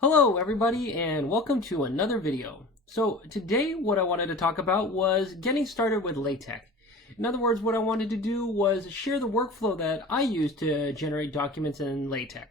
Hello everybody and welcome to another video. So today what I wanted to talk about was getting started with LaTeX. In other words, what I wanted to do was share the workflow that I use to generate documents in LaTeX.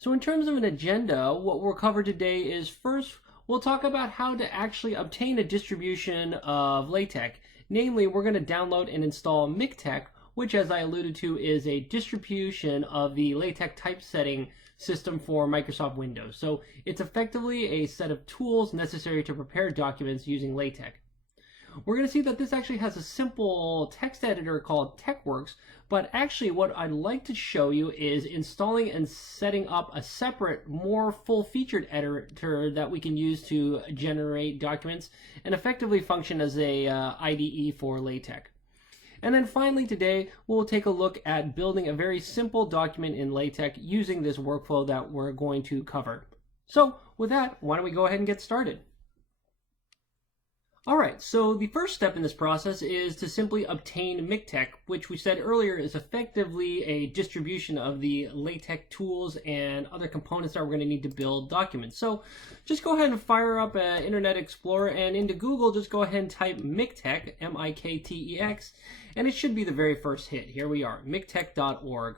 So in terms of an agenda, what we'll cover today is first we'll talk about how to actually obtain a distribution of LaTeX. Namely, we're going to download and install MiKTeX, which as I alluded to is a distribution of the LaTeX typesetting system for Microsoft Windows. So it's effectively a set of tools necessary to prepare documents using LaTeX. We're going to see that this actually has a simple text editor called TexWorks, but actually what I'd like to show you is installing and setting up a separate, more full-featured editor that we can use to generate documents and effectively function as a IDE for LaTeX. And then finally today, we'll take a look at building a very simple document in LaTeX using this workflow that we're going to cover. So with that, why don't we go ahead and get started? Alright, so the first step in this process is to simply obtain MiKTeX, which we said earlier is effectively a distribution of the LaTeX tools and other components that we're going to need to build documents. So just go ahead and fire up Internet Explorer, and into Google just go ahead and type MiKTeX, M-I-K-T-E-X, and it should be the very first hit. Here we are, MiKTeX.org.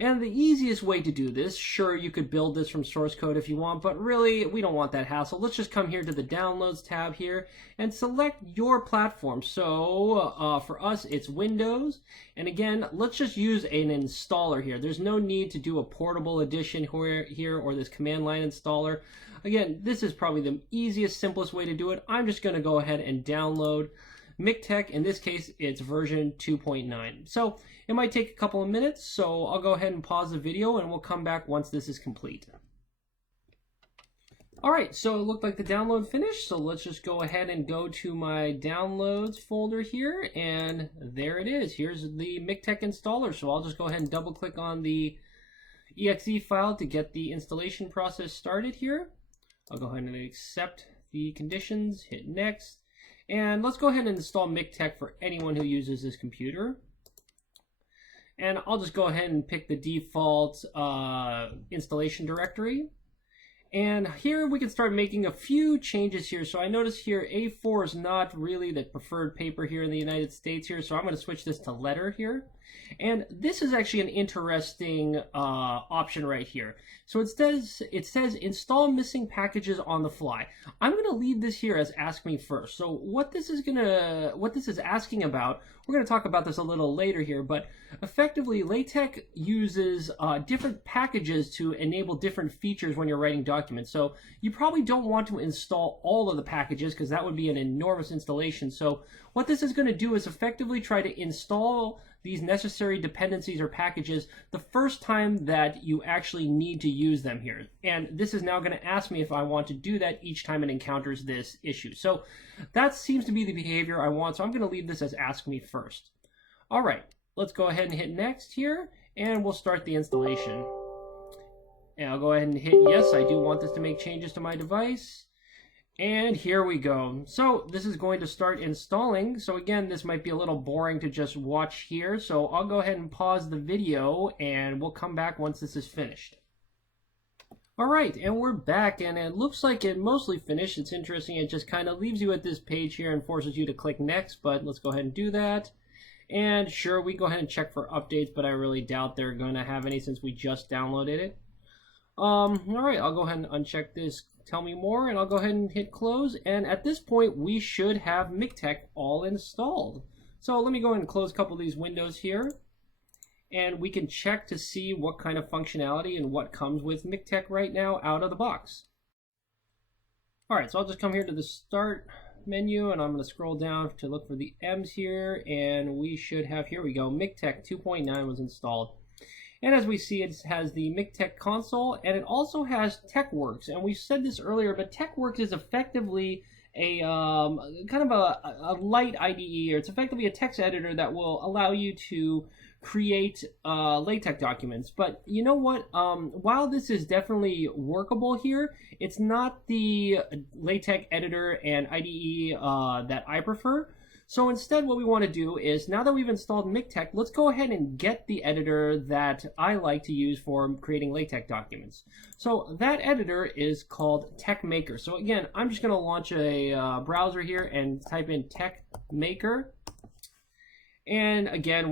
And the easiest way to do this, sure, you could build this from source code if you want, but really, we don't want that hassle. Let's just come here to the Downloads tab here and select your platform. So for us, it's Windows. And again, let's just use an installer here. There's no need to do a portable edition here or this command line installer. Again, this is probably the easiest, simplest way to do it. I'm just going to go ahead and download MiKTeX. In this case, it's version 2.9. So it might take a couple of minutes, so I'll go ahead and pause the video and we'll come back once this is complete. Alright, so it looked like the download finished, so let's just go ahead and go to my downloads folder here, and there it is. Here's the MiKTeX installer, so I'll just go ahead and double click on the exe file to get the installation process started here. I'll go ahead and accept the conditions, hit next. And let's go ahead and install MiKTeX for anyone who uses this computer. And I'll just go ahead and pick the default installation directory. And here we can start making a few changes here. So I notice here A4 is not really the preferred paper here in the United States here. So I'm going to switch this to letter here. And this is actually an interesting option right here. So it says install missing packages on the fly. I'm going to leave this here as ask me first. So what this is asking about, we're going to talk about this a little later here, but effectively LaTeX uses different packages to enable different features when you're writing documents. So you probably don't want to install all of the packages because that would be an enormous installation. So what this is going to do is effectively try to install these necessary dependencies or packages the first time that you actually need to use them here. And this is now going to ask me if I want to do that each time it encounters this issue. So that seems to be the behavior I want, so I'm going to leave this as ask me first. All right, let's go ahead and hit next here, and we'll start the installation. And I'll go ahead and hit yes, I do want this to make changes to my device. And here we go. So this is going to start installing. So again, this might be a little boring to just watch here. So I'll go ahead and pause the video and we'll come back once this is finished. All right, and we're back, and it looks like it mostly finished. It's interesting, it just kind of leaves you at this page here and forces you to click next, but let's go ahead and do that. And sure, we go ahead and check for updates, but I really doubt they're going to have any since we just downloaded it. All right, I'll go ahead and uncheck this tell me more, and I'll go ahead and hit close, and at this point we should have MiKTeX all installed. So let me go ahead and close a couple of these windows here, and we can check to see what kind of functionality and what comes with MiKTeX right now out of the box. Alright, so I'll just come here to the start menu, and I'm going to scroll down to look for the M's here, and we should have, here we go, MiKTeX 2.9 was installed. And as we see, it has the MiKTeX console, and it also has TextWorks. And we said this earlier, but TextWorks is effectively a kind of a light IDE, or it's effectively a text editor that will allow you to create LaTeX documents. But you know what? While this is definitely workable here, it's not the LaTeX editor and IDE that I prefer. So instead what we want to do is, now that we've installed MiKTeX, let's go ahead and get the editor that I like to use for creating LaTeX documents. So that editor is called Texmaker. So again, I'm just going to launch a browser here and type in Texmaker. And again,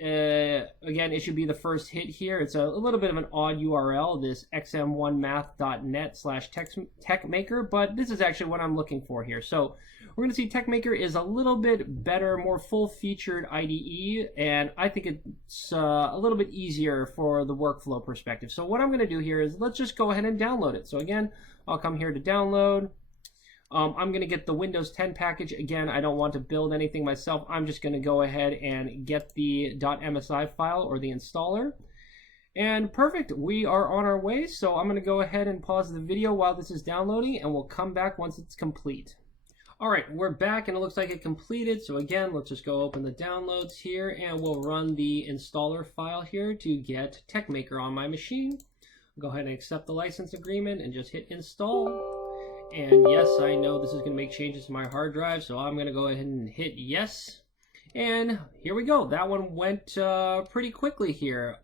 it should be the first hit here. It's a little bit of an odd URL, this xm1math.net/Texmaker, but this is actually what I'm looking for here. So we're going to see Texmaker is a little bit better, more full-featured IDE, and I think it's a little bit easier for the workflow perspective. So what I'm going to do here is let's just go ahead and download it. So again, I'll come here to download. I'm going to get the Windows 10 package. Again, I don't want to build anything myself. I'm just going to go ahead and get the .msi file or the installer. And perfect, we are on our way. So I'm going to go ahead and pause the video while this is downloading, and we'll come back once it's complete. All right, we're back and it looks like it completed. So again, let's just go open the downloads here and we'll run the installer file here to get Texmaker on my machine. Go ahead and accept the license agreement and just hit install. And yes, I know this is going to make changes to my hard drive, so I'm going to go ahead and hit yes. And here we go. That one went pretty quickly here.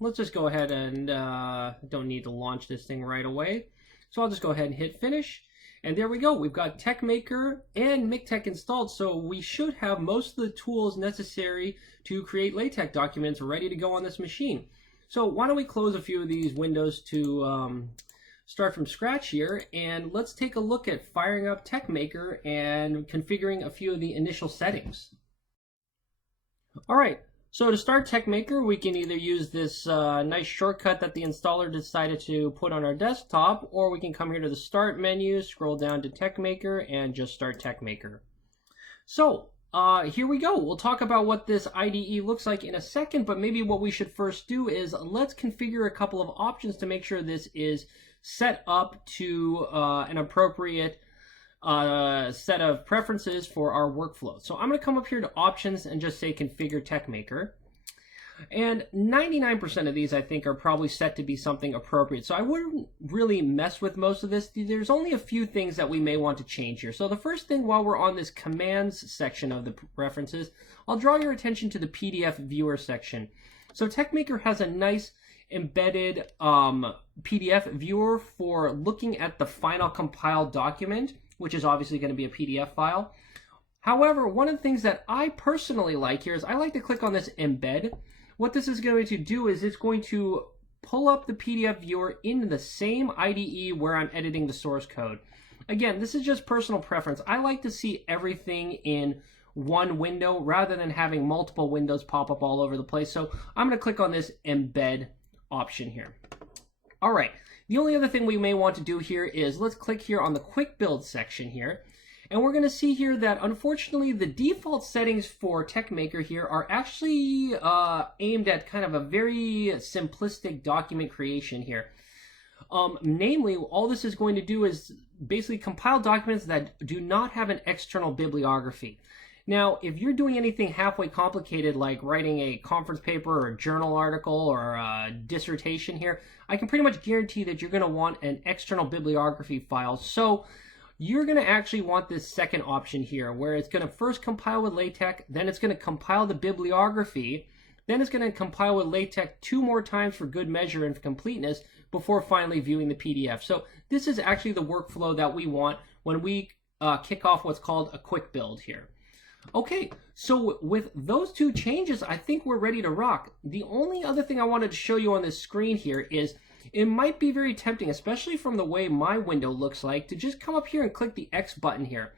Let's just go ahead and don't need to launch this thing right away. So I'll just go ahead and hit finish. And there we go. We've got Texmaker and MiKTeX installed, so we should have most of the tools necessary to create LaTeX documents ready to go on this machine. So why don't we close a few of these windows to start from scratch here, and let's take a look at firing up Texmaker and configuring a few of the initial settings. All right, so to start Texmaker, we can either use this nice shortcut that the installer decided to put on our desktop, or we can come here to the Start menu, scroll down to Texmaker, and just start Texmaker. So here we go. We'll talk about what this IDE looks like in a second, but maybe what we should first do is let's configure a couple of options to make sure this is set up to an appropriate set of preferences for our workflow. So I'm going to come up here to options and just say configure Texmaker. And 99% of these I think are probably set to be something appropriate. So I wouldn't really mess with most of this. There's only a few things that we may want to change here. So the first thing, while we're on this commands section of the preferences, I'll draw your attention to the PDF viewer section. So Texmaker has a nice embedded PDF viewer for looking at the final compiled document, which is obviously going to be a PDF file. However, one of the things that I personally like here is I like to click on this embed. What this is going to do is it's going to pull up the PDF viewer into the same IDE where I'm editing the source code. Again, this is just personal preference. I like to see everything in one window rather than having multiple windows pop up all over the place. So I'm going to click on this embed option here. All right, the only other thing we may want to do here is let's click here on the quick build section here, and we're going to see here that unfortunately the default settings for Texmaker here are actually aimed at kind of a very simplistic document creation here. Namely, all this is going to do is basically compile documents that do not have an external bibliography. Now, if you're doing anything halfway complicated, like writing a conference paper or a journal article or a dissertation here, I can pretty much guarantee that you're going to want an external bibliography file. So you're going to actually want this second option here, where it's going to first compile with LaTeX, then it's going to compile the bibliography, then it's going to compile with LaTeX 2 more times for good measure and for completeness before finally viewing the PDF. So this is actually the workflow that we want when we kick off what's called a quick build here. Okay, so with those 2 changes, I think we're ready to rock. The only other thing I wanted to show you on this screen here is it might be very tempting, especially from the way my window looks like, to just come up here and click the X button here.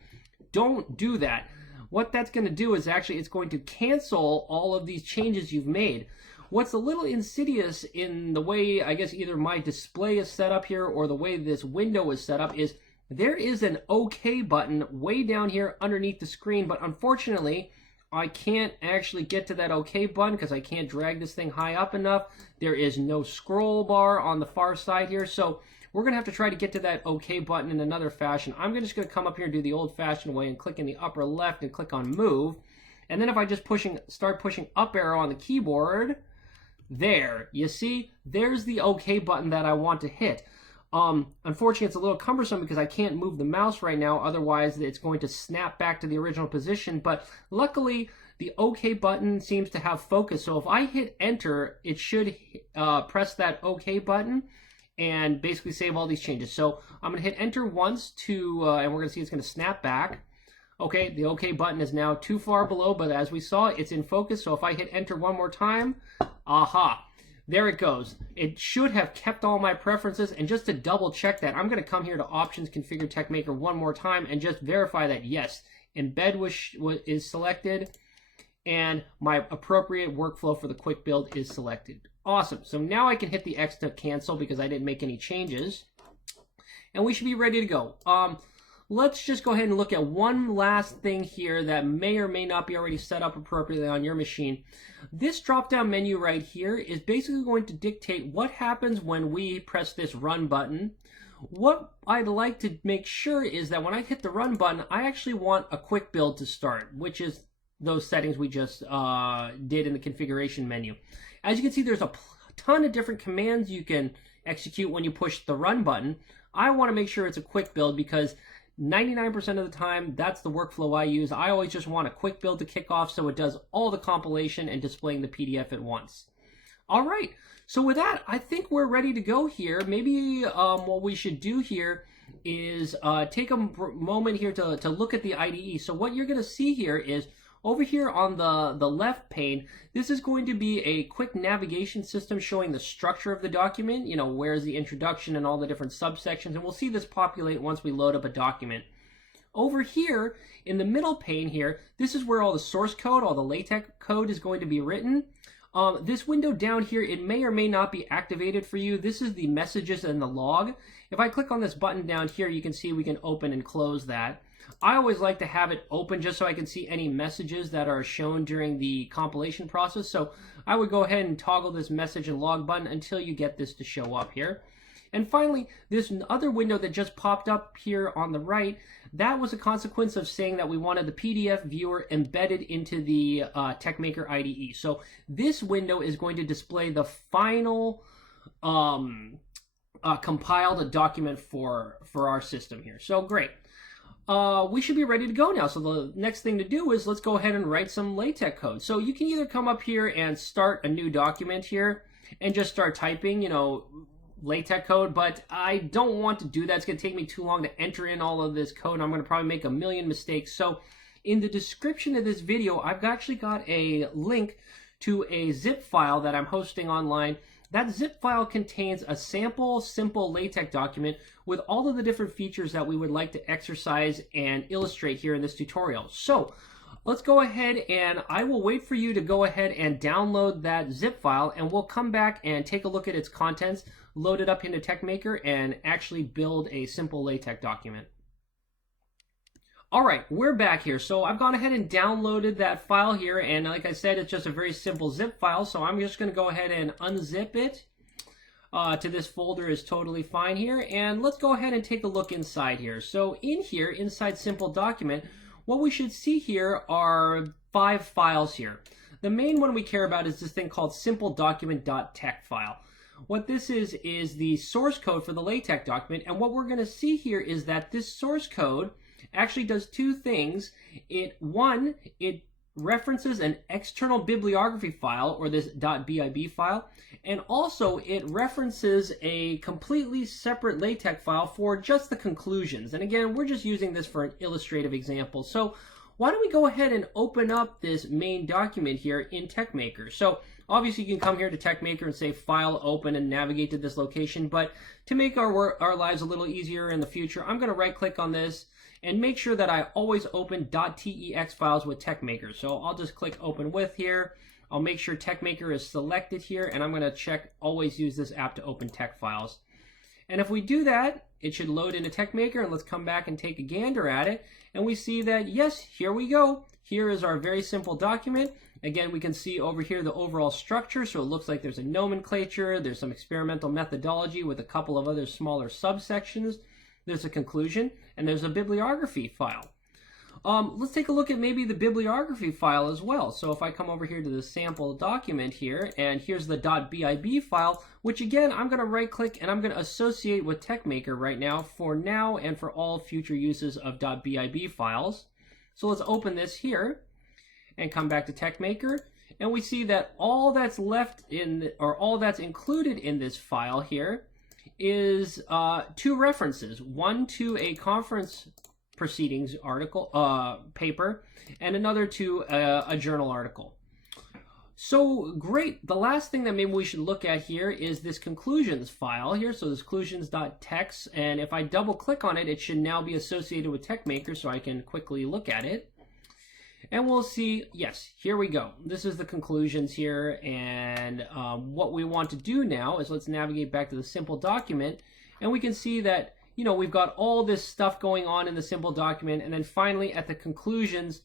Don't do that. What that's going to do is actually it's going to cancel all of these changes you've made. What's a little insidious in the way, I guess, either my display is set up here or the way this window is set up is there is an OK button way down here underneath the screen, but unfortunately, I can't actually get to that OK button because I can't drag this thing high up enough. There is no scroll bar on the far side here, so we're going to have to try to get to that OK button in another fashion. I'm just going to come up here and do the old-fashioned way and click in the upper left and click on Move. And then if I just start pushing up arrow on the keyboard, there, you see, there's the OK button that I want to hit. Unfortunately, it's a little cumbersome because I can't move the mouse right now. Otherwise, it's going to snap back to the original position. But luckily, the OK button seems to have focus. So if I hit enter, it should press that OK button and basically save all these changes. So I'm going to hit enter once to, and we're going to see it's going to snap back. Okay, the OK button is now too far below, but as we saw, it's in focus. So if I hit enter one more time, aha. There it goes. It should have kept all my preferences, and just to double check that, I'm going to come here to Options, Configure TextMaker one more time and just verify that, yes, Embed is selected, and my appropriate workflow for the quick build is selected. Awesome. So now I can hit the X to cancel because I didn't make any changes, and we should be ready to go. Let's just go ahead and look at one last thing here that may or may not be already set up appropriately on your machine. This drop-down menu right here is basically going to dictate what happens when we press this run button. What I'd like to make sure is that when I hit the run button, I actually want a quick build to start, which is those settings we just did in the configuration menu. As you can see, there's a ton of different commands you can execute when you push the run button. I want to make sure it's a quick build because 99% of the time, that's the workflow I use. I always just want a quick build to kick off so it does all the compilation and displaying the PDF at once. All right, so with that, I think we're ready to go here. Maybe what we should do here is take a moment here to look at the IDE. So what you're going to see here is over here on the left pane, this is going to be a quick navigation system showing the structure of the document, you know, where's the introduction and all the different subsections, and we'll see this populate once we load up a document. Over here, in the middle pane here, this is where all the source code, all the LaTeX code is going to be written. This window down here, it may or may not be activated for you. This is the messages and the log. If I click on this button down here, you can see we can open and close that. I always like to have it open just so I can see any messages that are shown during the compilation process. So I would go ahead and toggle this message and log button until you get this to show up here. And finally, this other window that just popped up here on the right, that was a consequence of saying that we wanted the PDF viewer embedded into the TextMaker IDE. So this window is going to display the final compiled document for our system here. So great. We should be ready to go now. So the next thing to do is let's go ahead and write some LaTeX code. So you can either come up here and start a new document here and just start typing, you know, LaTeX code, but I don't want to do that. It's going to take me too long to enter in all of this code. I'm going to probably make a million mistakes. So in the description of this video, I've actually got a link to a zip file that I'm hosting online. That zip file contains a sample, simple LaTeX document with all of the different features that we would like to exercise and illustrate here in this tutorial. So let's go ahead and I will wait for you to go ahead and download that zip file, and we'll come back and take a look at its contents, load it up into TextMaker, and actually build a simple LaTeX document. All right, we're back here. So I've gone ahead and downloaded that file here, and like I said, it's just a very simple zip file. So I'm just going to go ahead and unzip it to this folder is totally fine here. And let's go ahead and take a look inside here. So in here, inside Simple Document, what we should see here are 5 files here. The main one we care about is this thing called simpledocument.tex file. What this is the source code for the LaTeX document, and what we're going to see here is that this source code actually does 2 things. One, it references an external bibliography file, or this .bib file, and also it references a completely separate LaTeX file for just the conclusions. And again, we're just using this for an illustrative example. So why don't we go ahead and open up this main document here in TextMaker. So obviously you can come here to TextMaker and say File, Open, and navigate to this location, but to make our lives a little easier in the future, I'm going to right click on this and make sure that I always open .tex files with TextMaker. So I'll just click Open With here. I'll make sure TextMaker is selected here, and I'm going to check Always Use this app to open tex files. And if we do that, it should load into TextMaker, and let's come back and take a gander at it. And we see that, yes, here we go. Here is our very simple document. Again, we can see over here the overall structure. So it looks like there's a nomenclature, there's some experimental methodology with a couple of other smaller subsections. There's a conclusion, and there's a bibliography file. Let's take a look at maybe the bibliography file as well. So if I come over here to the sample document here, and here's the .bib file, which again, I'm going to right click and I'm going to associate with Texmaker right now and for all future uses of .bib files. So let's open this here and come back to Texmaker. And we see that all that's left in, or all that's included in this file here is two references. One to a conference proceedings article, paper, and another to a journal article. So great. The last thing that maybe we should look at here is this conclusions file here. So this conclusions.tex, and if I double click on it, it should now be associated with Texmaker, so I can quickly look at it. And we'll see, yes, here we go. This is the conclusions here, and what we want to do now is let's navigate back to the simple document, and we can see that, you know, we've got all this stuff going on in the simple document, and then finally at the conclusions,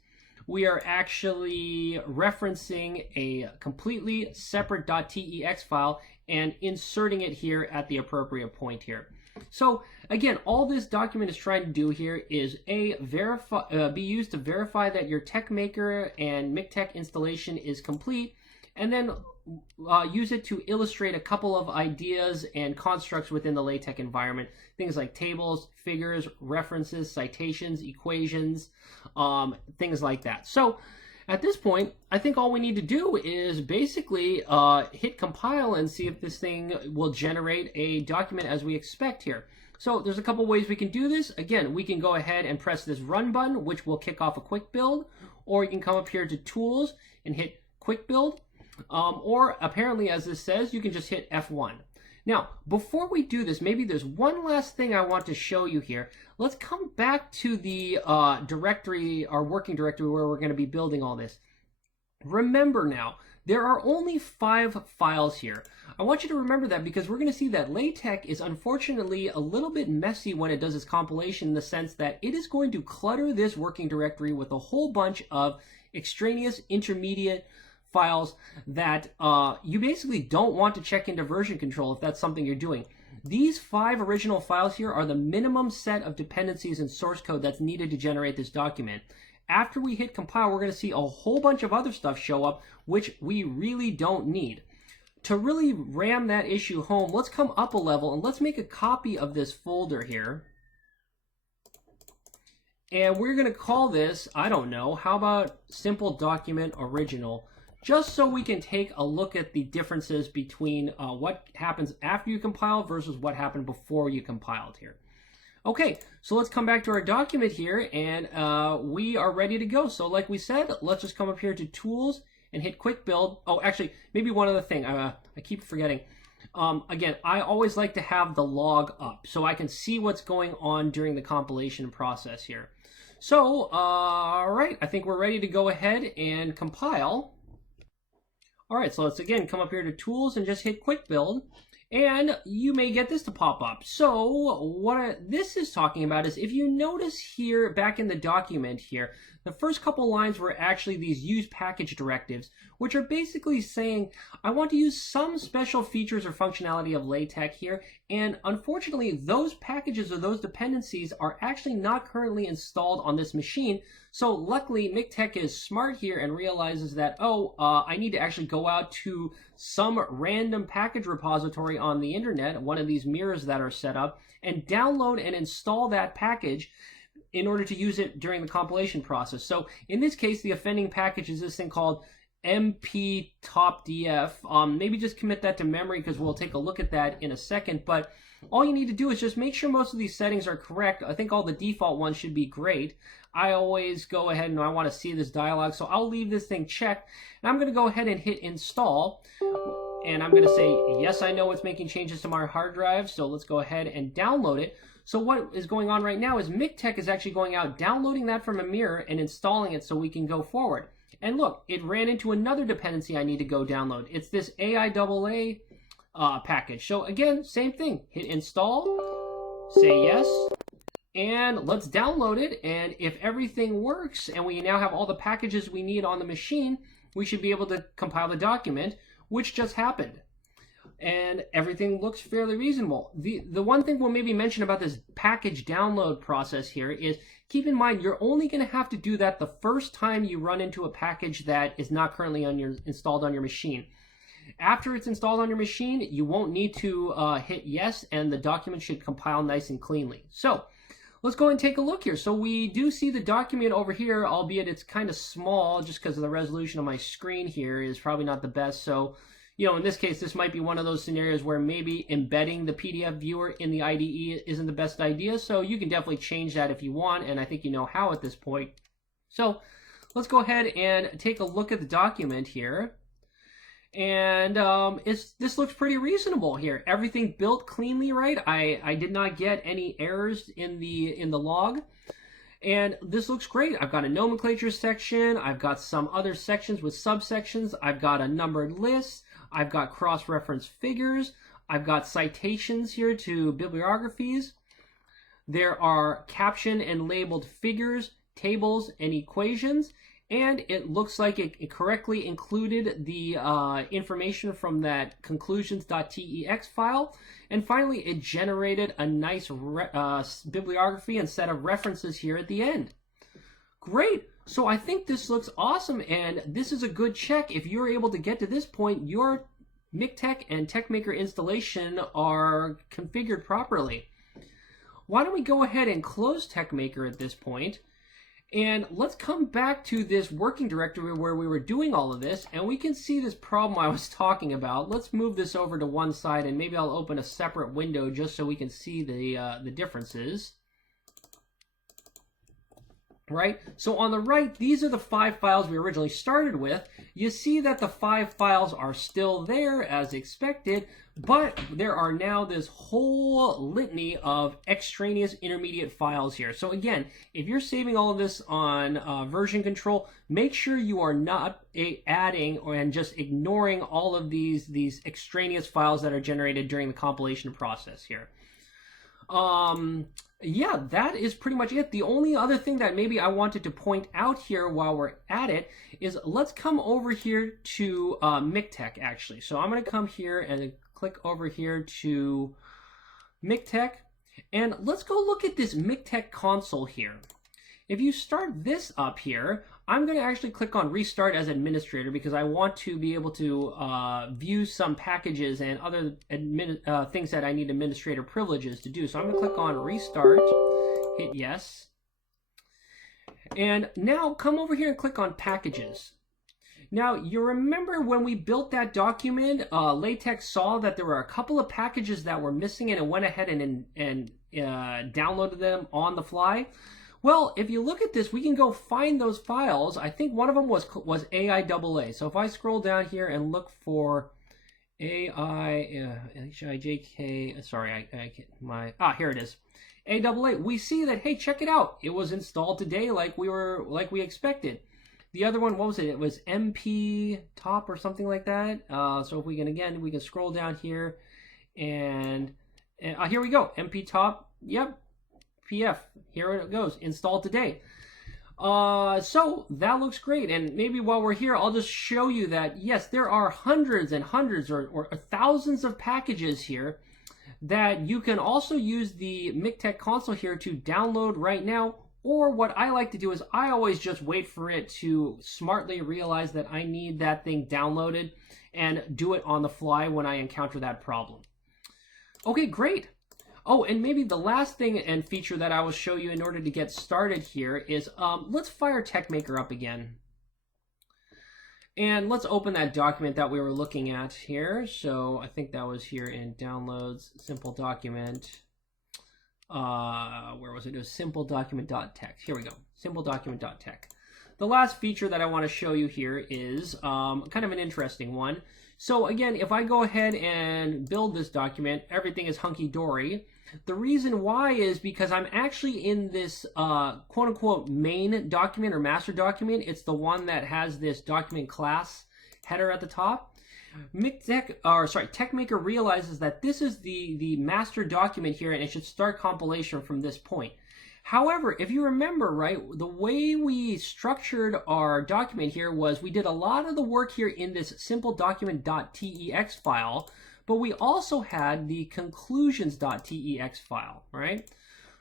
we are actually referencing a completely separate .tex file and inserting it here at the appropriate point here. So again, all this document is trying to do here is be used to verify that your Texmaker and MiKTeX installation is complete, and then use it to illustrate a couple of ideas and constructs within the LaTeX environment. Things like tables, figures, references, citations, equations, things like that. So at this point, I think all we need to do is basically hit compile and see if this thing will generate a document as we expect here. So there's a couple ways we can do this. Again, we can go ahead and press this run button, which will kick off a quick build, or you can come up here to tools and hit quick build, or apparently, as this says, you can just hit F1. Now, before we do this, maybe there's one last thing I want to show you here. Let's come back to the directory, our working directory, where we're going to be building all this. Remember now, there are only 5 files here. I want you to remember that because we're going to see that LaTeX is unfortunately a little bit messy when it does its compilation, in the sense that it is going to clutter this working directory with a whole bunch of extraneous intermediate files that you basically don't want to check into version control if that's something you're doing. These 5 original files here are the minimum set of dependencies and source code that's needed to generate this document. After we hit compile, we're going to see a whole bunch of other stuff show up, which we really don't need. To really ram that issue home, let's come up a level and let's make a copy of this folder here. And we're going to call this, I don't know, how about simple document original? Just so we can take a look at the differences between what happens after you compile versus what happened before you compiled here. Okay, so let's come back to our document here, and we are ready to go. So like we said, let's just come up here to Tools and hit Quick Build. Oh, actually, maybe one other thing. I keep forgetting. Again, I always like to have the log up so I can see what's going on during the compilation process here. So, all right, I think we're ready to go ahead and compile. All right, so let's again come up here to Tools and just hit Quick Build, and you may get this to pop up. So what this is talking about is, if you notice here back in the document here, the first couple lines were actually these use package directives, which are basically saying, I want to use some special features or functionality of LaTeX here, and unfortunately those packages or those dependencies are actually not currently installed on this machine. So luckily MiKTeX is smart here and realizes that, I need to actually go out to some random package repository on the internet, one of these mirrors that are set up, and download and install that package in order to use it during the compilation process. So in this case, the offending package is this thing called mptopdf. Maybe just commit that to memory because we'll take a look at that in a second. But all you need to do is just make sure most of these settings are correct. I think all the default ones should be great. I always go ahead and I want to see this dialog, so I'll leave this thing checked. And I'm going to go ahead and hit install. And I'm going to say, yes, I know it's making changes to my hard drive, so let's go ahead and download it. So what is going on right now is MiKTeX is actually going out, downloading that from a mirror and installing it so we can go forward. And look, it ran into another dependency I need to go download. It's this AIAA package. So again, same thing. Hit install, say yes, and let's download it. And if everything works and we now have all the packages we need on the machine, we should be able to compile the document, which just happened. and everything looks fairly reasonable. The one thing we'll maybe mention about this package download process here is keep in mind you're only going to have to do that the first time you run into a package that is not currently installed on your machine. After it's installed on your machine, you won't need to hit yes, and the document should compile nice and cleanly. So let's go and take a look here. So we do see the document over here, albeit it's kind of small just because of the resolution of my screen here is probably not the best. So, you know, in this case, this might be one of those scenarios where maybe embedding the PDF viewer in the IDE isn't the best idea. So you can definitely change that if you want, and I think you know how at this point. So let's go ahead and take a look at the document here. And this looks pretty reasonable here. Everything built cleanly, right? I did not get any errors in the log, and this looks great. I've got a nomenclature section. I've got some other sections with subsections. I've got a numbered list. I've got cross-reference figures. I've got citations here to bibliographies. There are caption and labeled figures, tables, and equations. And it looks like it correctly included the information from that conclusions.tex file. And finally, it generated a nice bibliography and set of references here at the end. Great. So I think this looks awesome, and this is a good check. If you're able to get to this point, your MiKTeX and Texmaker installation are configured properly. Why don't we go ahead and close Texmaker at this point? And let's come back to this working directory where we were doing all of this, and we can see this problem I was talking about. Let's move this over to one side, and maybe I'll open a separate window just so we can see the differences. Right? So on the right, these are the 5 files we originally started with. You see that the 5 files are still there as expected, but there are now this whole litany of extraneous intermediate files here. So again, if you're saving all of this on version control, make sure you are not adding and just ignoring all of these extraneous files that are generated during the compilation process here. Yeah, that is pretty much it. The only other thing that maybe I wanted to point out here while we're at it is let's come over here to MiKTeX actually. So I'm going to come here and click over here to MiKTeX, and let's go look at this MiKTeX console here. If you start this up here, I'm going to actually click on Restart as Administrator because I want to be able to view some packages and other things that I need administrator privileges to do. So I'm going to click on Restart, hit Yes. And now come over here and click on Packages. Now, you remember when we built that document, LaTeX saw that there were a couple of packages that were missing, and it went ahead and downloaded them on the fly. Well, if you look at this, we can go find those files. I think one of them was AIAA. So if I scroll down here and look for HIJK, sorry, here it is. AIAA, we see that, hey, check it out. It was installed today like we expected. The other one, what was it? It was MP top or something like that. So if we can scroll down here and here we go. MP top, yep. PF, here it goes, installed today. So that looks great, and maybe while we're here, I'll just show you that, yes, there are hundreds and hundreds or thousands of packages here that you can also use the MiKTeX console here to download right now, or what I like to do is I always just wait for it to smartly realize that I need that thing downloaded and do it on the fly when I encounter that problem. Okay, great. Oh, and maybe the last thing and feature that I will show you in order to get started here is let's fire Texmaker up again. And let's open that document that we were looking at here. So I think that was here in Downloads, Simple Document. Where was it? It was Simple Document.tex. Here we go, Simple Document.tex. The last feature that I want to show you here is kind of an interesting one. So again, if I go ahead and build this document, everything is hunky-dory. The reason why is because I'm actually in this quote-unquote main document or master document. It's the one that has this document class header at the top. Texmaker realizes that this is the master document here, and it should start compilation from this point. However, if you remember, right, the way we structured our document here was we did a lot of the work here in this simple document.tex file, but we also had the conclusions.tex file, right?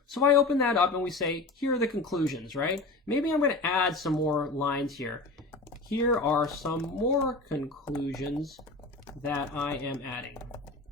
So I open that up and we say, here are the conclusions, right? Maybe I'm going to add some more lines here. Here are some more conclusions that I am adding,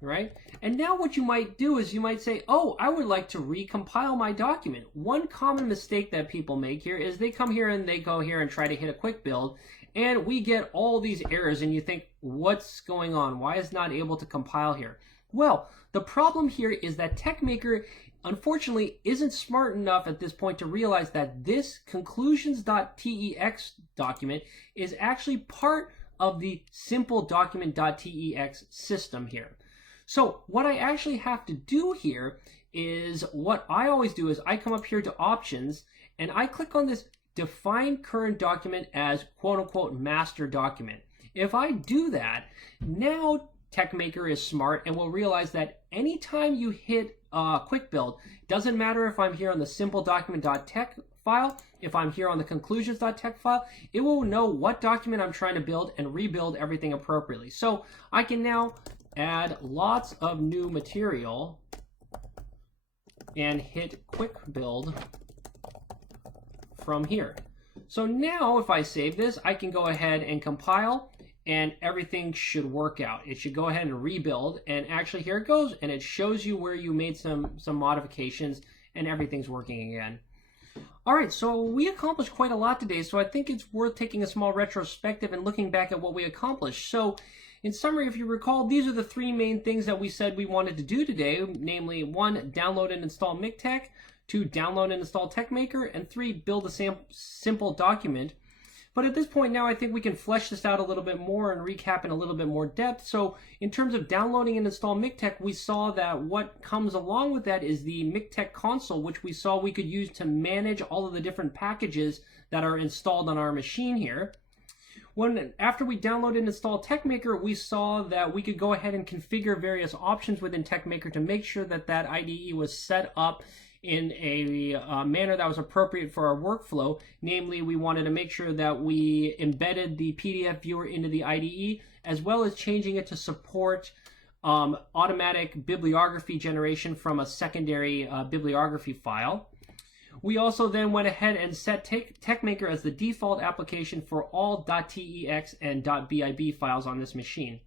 right? And now what you might do is you might say, oh, I would like to recompile my document. One common mistake that people make here is they come here and they go here and try to hit a quick build, and we get all these errors and you think, what's going on? Why is it not able to compile here? Well, the problem here is that Texmaker unfortunately isn't smart enough at this point to realize that this conclusions.tex document is actually part of the simple document.tex system here. So what I actually have to do here is, what I always do is I come up here to options and I click on this define current document as quote unquote master document. If I do that, now Texmaker is smart and will realize that anytime you hit quick build, doesn't matter if I'm here on the simple document.tex file, if I'm here on the conclusions.tex file, it will know what document I'm trying to build and rebuild everything appropriately. So I can now add lots of new material and hit quick build from here. So now if I save this, I can go ahead and compile and everything should work out. It should go ahead and rebuild, and actually here it goes, and it shows you where you made some modifications and everything's working again. All right, so we accomplished quite a lot today, so I think it's worth taking a small retrospective and looking back at what we accomplished. So in summary, if you recall, these are the three main things that we said we wanted to do today, namely 1, download and install MiKTeX, 2, download and install Texmaker, and 3, build a simple document. But at this point now, I think we can flesh this out a little bit more and recap in a little bit more depth. So in terms of downloading and install MiKTeX, we saw that what comes along with that is the MiKTeX console, which we saw we could use to manage all of the different packages that are installed on our machine here. After we downloaded and installed Texmaker, we saw that we could go ahead and configure various options within Texmaker to make sure that that IDE was set up in a manner that was appropriate for our workflow. Namely, we wanted to make sure that we embedded the PDF viewer into the IDE, as well as changing it to support automatic bibliography generation from a secondary bibliography file. We also then went ahead and set Texmaker as the default application for all .tex and .bib files on this machine.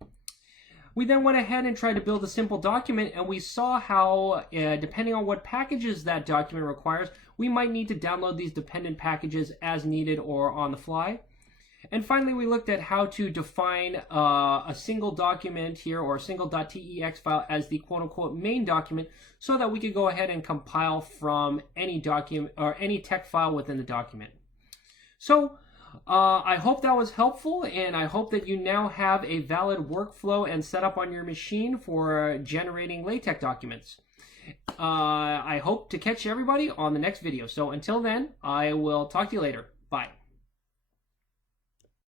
We then went ahead and tried to build a simple document, and we saw how, depending on what packages that document requires, we might need to download these dependent packages as needed or on the fly. And finally, we looked at how to define a single document here, or a single .tex file, as the quote-unquote main document, so that we could go ahead and compile from any document or any text file within the document. So I hope that was helpful, and I hope that you now have a valid workflow and setup on your machine for generating LaTeX documents. I hope to catch everybody on the next video. So until then, I will talk to you later. Bye.